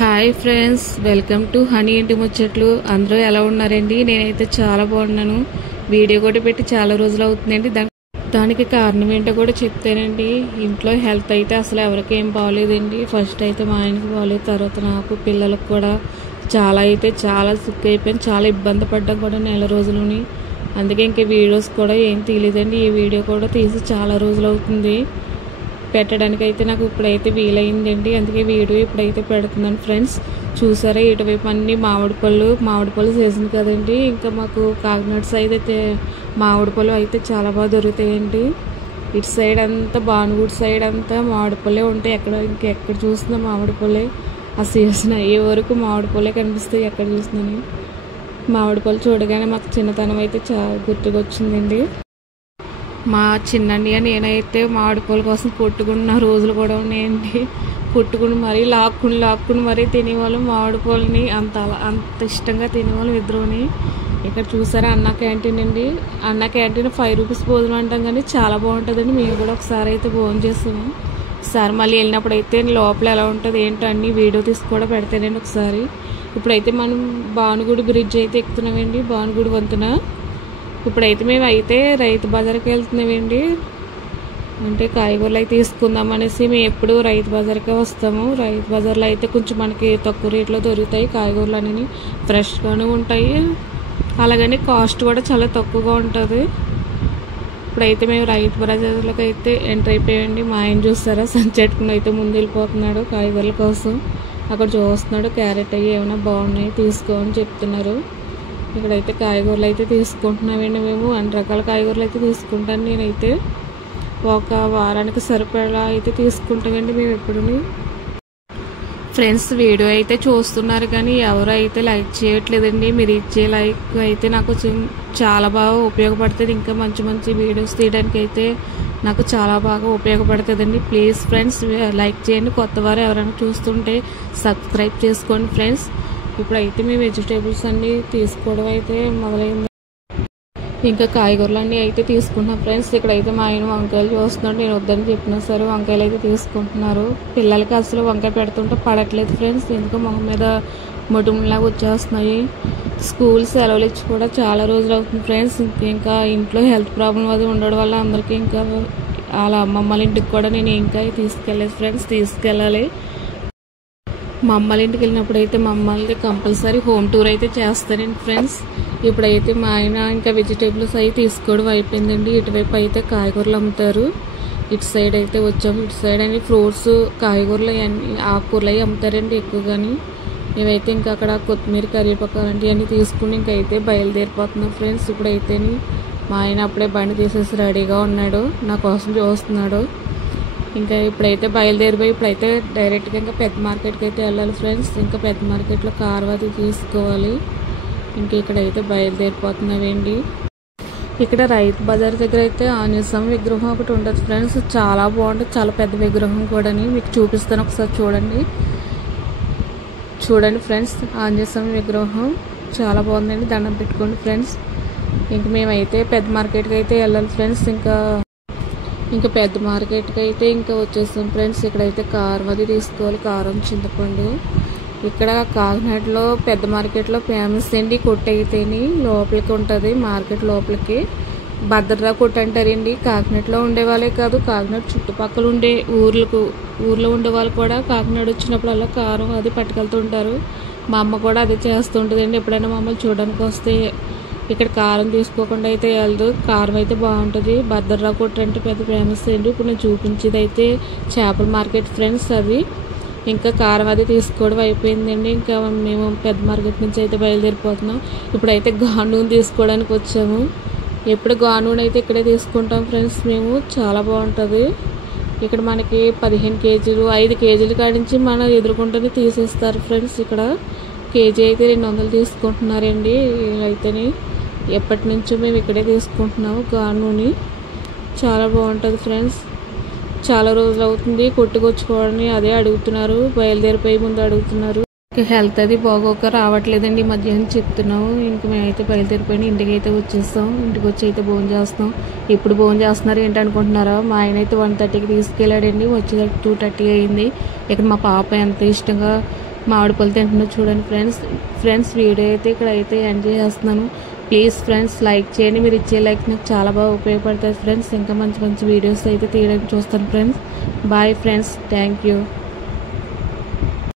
Hi friends, welcome to honey ఇంటి ముచ్చట్లు. అందరూ ఎలా ఉన్నారండి? నేనైతే చాలా బాగున్నాను. వీడియో కూడా పెట్టి చాలా రోజులు అవుతుందండి. దానికి కారణం ఏంటో కూడా చెప్తానండి. ఇంట్లో హెల్త్ అయితే అసలు ఎవరికి ఏం బాగోలేదండి. ఫస్ట్ అయితే మా ఆయనకి బాగోలేదు, తర్వాత నాకు, పిల్లలకు కూడా చాలా సిక్ అయిపోయాను. చాలా ఇబ్బంది పడ్డాం కూడా నెల రోజులని. అందుకే ఇంక వీడియోస్ కూడా ఏం తీయలేదండి. ఈ వీడియో కూడా తీసి చాలా రోజులు అవుతుంది. పెట్టడానికి అయితే నాకు ఇప్పుడైతే వీలైందండి. అందుకే వీడియో ఇప్పుడైతే పెడుతున్నాను ఫ్రెండ్స్. చూసారా, ఇటువైపు అన్ని మామిడి పళ్ళు సీజన్ కదండి. ఇంకా మాకు కాకినాడ సైడ్ అయితే మామిడి పళ్ళు అయితే చాలా బాగా దొరుకుతాయండి. ఇటు సైడ్ అంతా భానుగుడి సైడ్ అంతా మామిడి పళ్ళే ఉంటాయి. ఎక్కడ చూసినా మామిడి పళ్ళే. ఆ సీజన్ అయ్యే వరకు మామిడి పళ్ళే కనిపిస్తాయి ఎక్కడ చూసినాను. మామిడి పళ్ళు చూడగానే మాకు చిన్నతనం అయితే చాలా గుర్తుకొచ్చిందండి. మా చిన్నయ్య నేనైతే మామిడి పళ్ళ కోసం కొట్టుకున్న రోజులు కూడా ఉన్నాయండి. కొట్టుకుని మరీ లాక్కుని మరీ తినేవాళ్ళం మామిడి పళ్ళని. అంత ఇష్టంగా తినేవాళ్ళం ఇద్దరుని. ఇక్కడ చూసారా అన్న క్యాంటీన్ అండి. అన్న క్యాంటీన్ 5 రూపీస్ భోజనం అంటాం కానీ చాలా బాగుంటుందండి. మేము కూడా ఒకసారి అయితే భోజనం చేస్తాము. ఒకసారి మళ్ళీ వెళ్ళినప్పుడు అయితే లోపల ఎలా ఉంటుంది ఏంటో అన్ని వీడియో తీసి కూడా పెడతానండి ఒకసారి. ఇప్పుడైతే మనం భానుగుడి బ్రిడ్జ్ అయితే ఎక్కుతున్నామండి, భానుగుడి వంతున. ఇప్పుడైతే మేము అయితే రైతు బజార్కి వెళ్తున్నామండి. అంటే కాయగూరలు అయితే తీసుకుందాం అనేసి మేము ఎప్పుడు రైతు బజార్కే వస్తాము. రైతు బజార్లో అయితే కొంచెం మనకి తక్కువ రేట్లో దొరుకుతాయి కాయగూరలు అనేవి, ఫ్రెష్గానే ఉంటాయి. అలాగని కాస్ట్ కూడా చాలా తక్కువగా ఉంటుంది. ఇప్పుడైతే మేము రైతు బజార్లోకి అయితే ఎంటర్ అయిపోయామండి. మా ఆయన చూస్తారా సంచెట్టుకుని అయితే ముందు వెళ్ళిపోతున్నాడు కాయగూరల కోసం. అక్కడ చూస్తున్నాడు క్యారెట్ అవి ఏమైనా బాగున్నాయి తీసుకో అని చెప్తున్నారు. ఇక్కడైతే కాయగూరలు అయితే తీసుకుంటున్నామండి. మేము అన్ని రకాల కాయగూరలు అయితే తీసుకుంటాను. నేనైతే ఒక వారానికి సరిపడా అయితే తీసుకుంటామండి మేము ఎప్పుడుని. ఫ్రెండ్స్, వీడియో అయితే చూస్తున్నారు కానీ ఎవరు అయితే లైక్ చేయట్లేదండి. మీరు ఇచ్చే లైక్ అయితే నాకు చాలా బాగా ఉపయోగపడుతుంది. ఇంకా మంచి మంచి వీడియోస్ తీయడానికి అయితే నాకు చాలా బాగా ఉపయోగపడుతుందండి. ప్లీజ్ ఫ్రెండ్స్ లైక్ చేయండి. కొత్త వారు ఎవరైనా చూస్తుంటే సబ్స్క్రైబ్ చేసుకోండి ఫ్రెండ్స్. ఇప్పుడైతే మేము వెజిటేబుల్స్ అన్నీ తీసుకోవడం అయితే మొదలైంది. ఇంకా కాయగూరలు అన్నీ అయితే తీసుకుంటున్నాం ఫ్రెండ్స్. ఇక్కడైతే మా ఆయన వంకాయలు చూస్తున్నాడు. నేను వద్దని చెప్పినా సరే వంకాయలు అయితే తీసుకుంటున్నారు. పిల్లలకి అసలు వంకాయ పెడుతుంటే పడట్లేదు ఫ్రెండ్స్. ఎందుకో మొహం మీద మొటిమలాగా వచ్చేస్తున్నాయి. స్కూల్ సెలవులు ఇచ్చి కూడా చాలా రోజులు అవుతుంది ఫ్రెండ్స్. ఇంకా ఇంట్లో హెల్త్ ప్రాబ్లం అది ఉండడం వల్ల అందరికీ ఇంకా వాళ్ళ అమ్మమ్మల ఇంటికి కూడా నేను ఇంకా తీసుకెళ్ళలేదు ఫ్రెండ్స్. తీసుకెళ్ళాలి. మా అమ్మల ఇంటికి వెళ్ళినప్పుడు అయితే మా అమ్మల్ని కంపల్సరీ హోమ్ టూర్ అయితే చేస్తానండి ఫ్రెండ్స్. ఇప్పుడైతే మా ఆయన ఇంకా వెజిటేబుల్స్ అవి తీసుకోవడం అయిపోయిందండి. ఇటువైపు అయితే కాయగూరలు అమ్ముతారు. ఇటు సైడ్ అయితే వచ్చాము. ఇటు సైడ్ అన్ని ఫ్రూట్స్, కాయగూరలు అన్నీ ఆకుకూరలు అవి అమ్ముతారండి ఎక్కువగాని. మేమైతే ఇంకా అక్కడ కొత్తిమీర, కరివేపాకు అలాంటివన్నీ తీసుకుని ఇంకైతే బయలుదేరిపోతున్నాం ఫ్రెండ్స్. ఇప్పుడైతే మా ఆయన అప్పుడే బండి తీసేసి రెడీగా ఉన్నాడు, నా కోసం చూస్తున్నాడు. ఇంకా ఇప్పుడైతే బయలుదేరిపోయి ఇప్పుడైతే డైరెక్ట్గా ఇంకా పెద్ద మార్కెట్కి అయితే వెళ్ళాలి ఫ్రెండ్స్. ఇంకా పెద్ద మార్కెట్లో కారం అది తీసుకోవాలి. ఇంక ఇక్కడైతే బయలుదేరిపోతున్నామండి. ఇక్కడ రైతు బజార్ దగ్గర అయితే ఆంజనేయ స్వామి విగ్రహం ఒకటి ఉంటుంది ఫ్రెండ్స్. చాలా బాగుంటుంది, చాలా పెద్ద విగ్రహం కూడా. మీకు చూపిస్తాను ఒకసారి చూడండి ఫ్రెండ్స్. ఆంజనేయ స్వామి విగ్రహం చాలా బాగుందండి. దండం పెట్టుకోండి ఫ్రెండ్స్. ఇంక మేమైతే పెద్ద మార్కెట్కి అయితే వెళ్ళాలి ఫ్రెండ్స్. ఇంకా పెద్ద మార్కెట్కి అయితే ఇంకా వచ్చేస్తాం ఫ్రెండ్స్. ఇక్కడైతే కారం అది తీసుకోవాలి, కారం, చింతపండు. ఇక్కడ కాకినాడలో పెద్ద మార్కెట్లో ఫేమస్ అండి కొట్టు అయితేని. లోపలికి ఉంటుంది మార్కెట్ లోపలికి. భద్రరావు కొట్టు అంటారండి. కాకినాడలో ఉండే వాళ్ళే కాదు, కాకినాడ చుట్టుపక్కల ఉండే ఊర్లో ఉండే వాళ్ళు కూడా కాకినాడ వచ్చినప్పుడు అలా కారం అది పట్టుకెళ్తుంటారు. మా అమ్మ కూడా అదే చేస్తుంటుందండి. ఎప్పుడైనా మమ్మల్ని చూడడానికి వస్తే ఇక్కడ కారం తీసుకోకుండా అయితే వెళ్ళదు. కారం అయితే బాగుంటుంది. భద్రరావు కొట్టు అంటే పెద్ద ఫేమస్ అండి. ఇప్పుడు నేను చూపించేది అయితే చేపల మార్కెట్ ఫ్రెండ్స్. అది ఇంకా కారం అది తీసుకోవడం అయిపోయిందండి. ఇంకా మేము పెద్ద మార్కెట్ నుంచి అయితే బయలుదేరిపోతున్నాం. ఇప్పుడైతే గాను తీసుకోవడానికి వచ్చాము. ఎప్పుడు గాను అయితే ఇక్కడే తీసుకుంటాం ఫ్రెండ్స్ మేము. చాలా బాగుంటుంది. ఇక్కడ మనకి 15 కేజీలు 5 కేజీల కాడి నుంచి మన ఎదుర్కొంటూనే తీసేస్తారు ఫ్రెండ్స్. ఇక్కడ కేజీ అయితే 200 తీసుకుంటున్నారండి. అయితేనే ఎప్పటి నుంచో మేము ఇక్కడే తీసుకుంటున్నాము గానుని. చాలా బాగుంటుంది ఫ్రెండ్స్. చాలా రోజులు అవుతుంది కొట్టుకొచ్చుకోవడానికి, అదే అడుగుతున్నారు. బయలుదేరిపోయి ముందు అడుగుతున్నారు. హెల్త్ అది బాగోక రావట్లేదండి మధ్యాహ్నం చెప్తున్నాము. ఇంక మేమైతే బయలుదేరిపోయి ఇంటికి అయితే వచ్చేస్తాం. ఇంటికి వచ్చి అయితే భోజనం చేస్తాం. ఇప్పుడు భోజనం చేస్తున్నారు ఏంటి అనుకుంటున్నారా? మా ఆయన అయితే 1:30కి తీసుకెళ్ళాడండి. వచ్చేసరికి 2:30 అయింది. ఇక్కడ మా పాప ఎంత ఇష్టంగా మామిడి పళ్ళు తింటున్నా చూడండి ఫ్రెండ్స్ వీడియో అయితే ఇక్కడ అయితే ఎంజాయ్ చేస్తున్నాను. ప్లీజ్ ఫ్రెండ్స్ లైక్ చేయండి. మీరు ఇచ్చే లైక్ నాకు చాలా బాగా ఉపయోగపడుతుంది ఫ్రెండ్స్. ఇంకా మంచి మంచి వీడియోస్ అయితే తీయడానికి చూస్తాను friends. Bye friends, thank you.